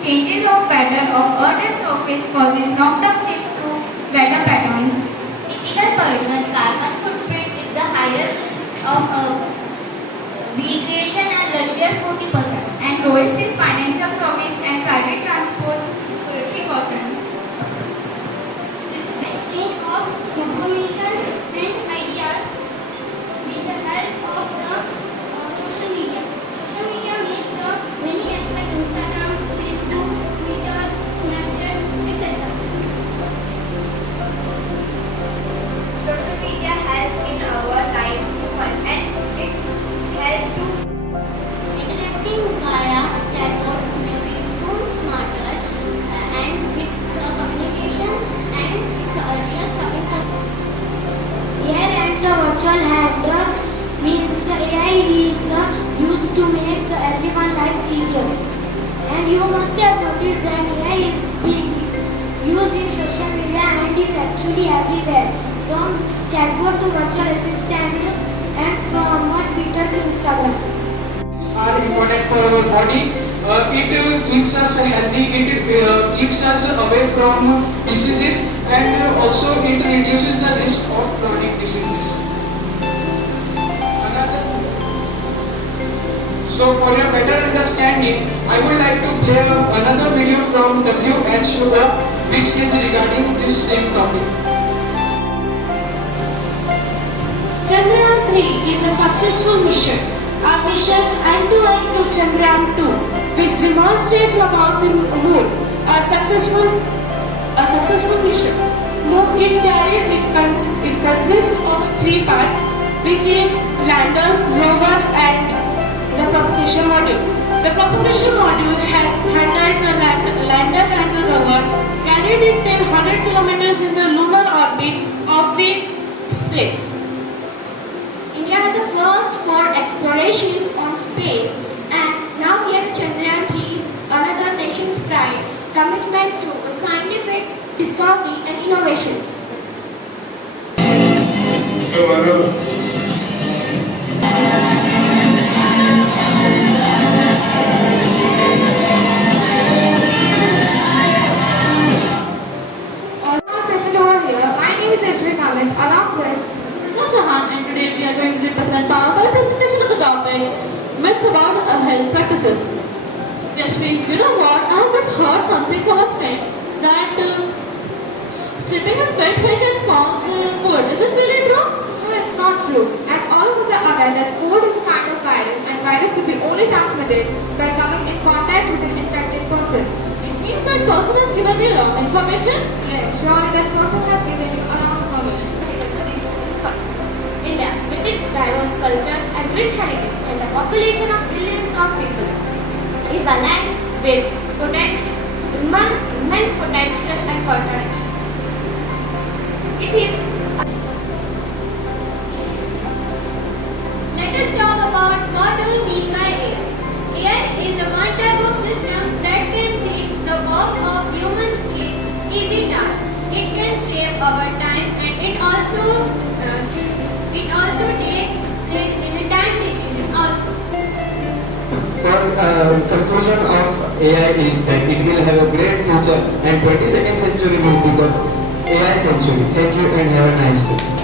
Changes of pattern of earth and surface causes long-term shifts to weather patterns. Typical person carbon footprint is the highest of recreation and leisure 40%. And lowest is financial service and private transport 3%. Exchange of information and ideas with the help of the social media. Social media make the many apps like Instagram, Facebook, Twitter, Snapchat, etc. Social media helps in our life too much and it helps to interacting via chatbot making so smarter and with communication and real shopping. Here ends a virtual hand means AI is used to make everyone's lives easier. And you must have noticed that AI is being used in social media and is actually everywhere. From chatbot to virtual assistant and from Twitter to Instagram. Are important for our body. It keeps us healthy, it keeps us away from diseases, and also it reduces the risk of chronic diseases. So for your better understanding, I would like to play another video from WHO which is regarding this same topic. Chandrayaan 3 is a successful mission. Our mission end-to-end to Chandrayaan 2, which demonstrates about the moon, a successful mission. It consists of 3 parts, which is lander, rover, and the propagation module. The propagation module has handled the lander and the rover, carried it till 100 kilometers in the lunar orbit of the space. India has a first for explorations on space, and now here Chandrayaan 3 is another nation's pride, commitment to scientific discovery and innovations. And today we are going to represent PowerPoint presentation of the topic myths about health practices. Yashvi, you know what? I have just heard something from a friend that sleeping with wet hair can cause cold. Is it really true? No, it's not true. As all of us are aware that cold is a kind of virus and virus can be only transmitted by coming in contact with an infected person. It means that person has given me wrong information? Yes, surely that person has given you a wrong information. India, with its diverse culture and rich heritage and a population of billions of people, is a land with immense potential and contradictions. It is. Let us talk about what do we mean by AI. AI is a one type of system that can change the work of humans in easy tasks. It can save our time and it also takes place in a time decision also. For conclusion of AI is that it will have a great future and 22nd century will be the AI century. Thank you and have a nice day.